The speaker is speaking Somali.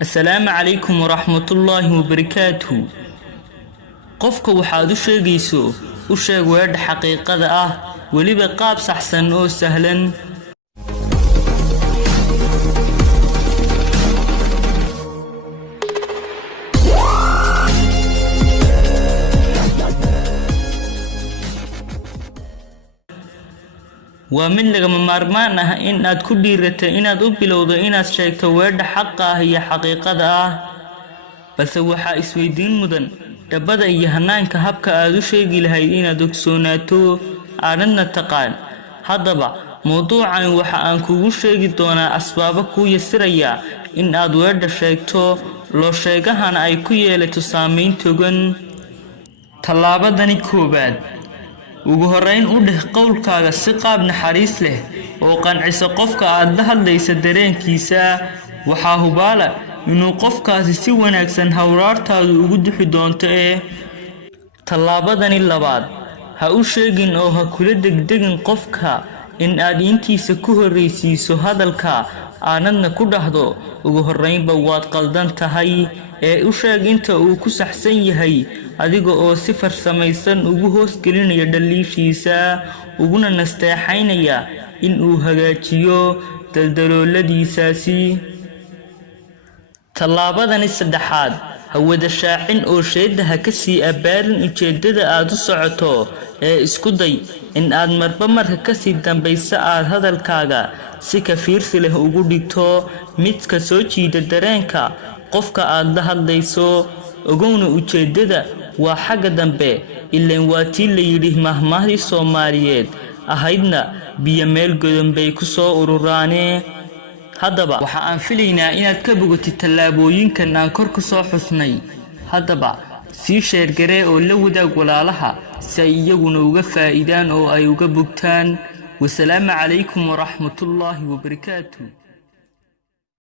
السلام عليكم ورحمة الله وبركاته. قفك وحادو شيغيسو وشيغ ويرد حقيقة وليبا قاب سحسن او سهلا. ومن لغم مارمانها إن أد كديرة إن أد أبلوض إن أد شايكت ويرد حقا هي حقيقة بس وحا إسويدين مدن دبدا إيهانان كهبك آدو شيقي لهاي إن أدوكسوناتو آرنا تقال هذا موضوعا وحا أنكو شيقي دونا أسبابكو يسريا إن أد ويرد شايكتو لو شايقهان أي كويلة سامين توغن طلابدني كوباد ugu horeyn u dheh qowlkaaga si qaab naxariis leh oo qanciso qofka aad la hadlayso dareenkiisa waxa hubaala inuu qofkaasi si wanaagsan hawraartaadu ugu duxi doonto talaabadani labaad ha u sheegin oo ha kula degdegin qofka in aad intiisa ku horeysiiso hadalka aanadna ku dhahdo ugu horeynba waad qaldan tahay u sheeg inta uu ku saxsan yahay adiga oo si farsamaysan ugu hoos gelinaya dhaliishiisa uguna nasteexaynaya in uu hagaajiyo daldalooladiisaasi talaabadani saddexaad ha wada shaacin oo sheedaha ka sii abaarin ujeedada aad u socoto isku day in aad marba marka ka sii dambaysa aad hadalkaaga si ka fiirsi leh ugu dhigto mid ka soo jiida dareenka qofka aad la hadlayso ogowna ujeedada waa xagga dambe ileen waa tii la yidhi mahmahdii Soomaaliyeed ahaydna biyo meel godan bay ku soo ururaanee haddaba waxa aan filaynaa inaad ka bogatid tallaabooyinkan aan kor ku soo xusnay haddaba sii sheer garee oo la wadaag walaalaha si ay iyaguna uga faa'iidaan oo ay uga bogtaan wasalaamu calaykum waraxmatullaahi wabarakaatuh.